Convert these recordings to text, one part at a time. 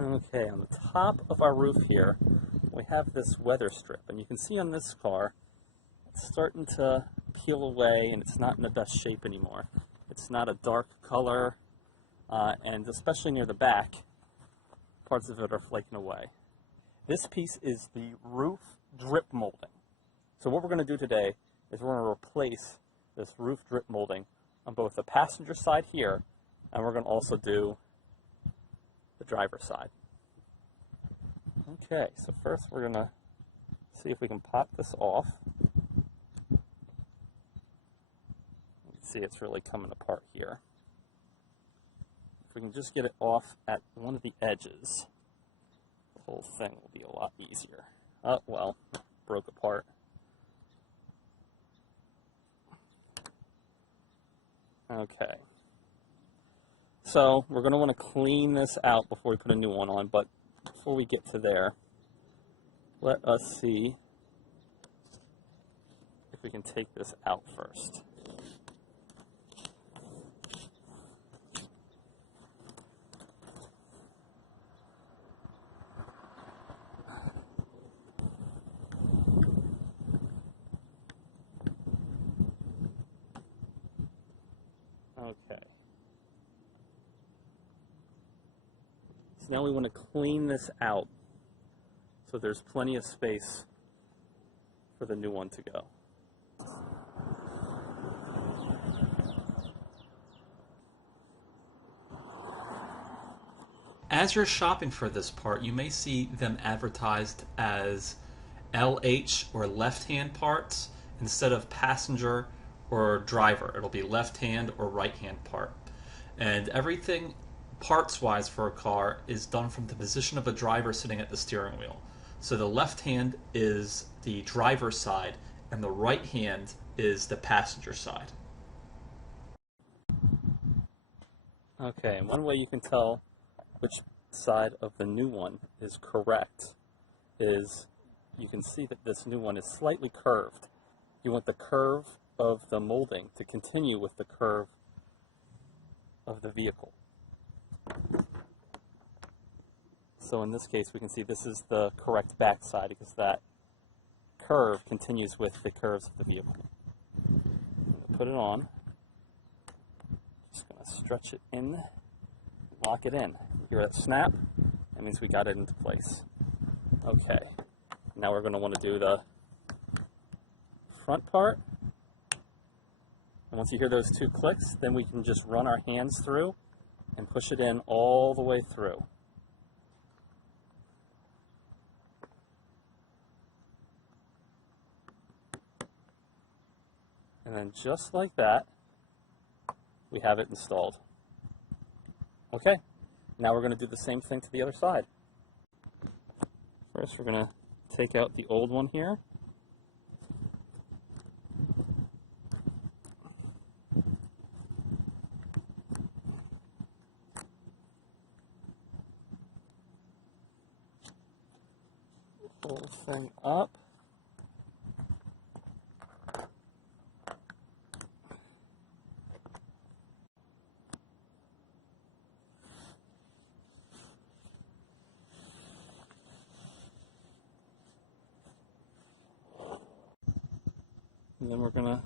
Okay, on the top of our roof here, we have this weather strip, and you can see on this car, it's starting to peel away and it's not in the best shape anymore. It's not a dark color, and especially near the back, parts of it are flaking away. This piece is the roof drip molding. So what we're going to do today is we're going to replace this roof drip molding on both the passenger side here, and we're going to also do the driver's side. Okay, so first we're going to see if we can pop this off. You can see it's really coming apart here. If we can just get it off at one of the edges, the whole thing will be a lot easier. Oh, well, broke apart. Okay. So we're going to want to clean this out before we put a new one on, but before we get to there, let us see if we can take this out first. Okay. So now we want to clean this out so there's plenty of space for the new one to go. As you're shopping for this part, you may see them advertised as LH or left-hand parts instead of passenger or driver. It'll be left-hand or right-hand part. And everything parts-wise for a car is done from the position of a driver sitting at the steering wheel. So the left hand is the driver's side and the right hand is the passenger side. Okay, and one way you can tell which side of the new one is correct is you can see that this new one is slightly curved. You want the curve of the molding to continue with the curve of the vehicle. So in this case, we can see this is the correct back side because that curve continues with the curves of the vehicle. Put it on. Just going to stretch it in, lock it in. You hear that snap? That means we got it into place. Okay. Now we're going to want to do the front part. And once you hear those two clicks, then we can just run our hands through and push it in all the way through. And then just like that, we have it installed. Okay, now we're going to do the same thing to the other side. First, we're going to take out the old one here. Pull the thing up. And then we're going to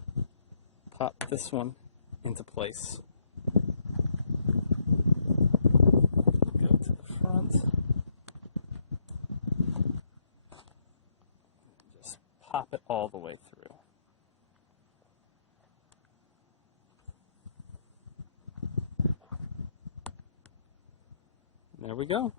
pop this one into place. Go to the front. Just pop it all the way through. There we go.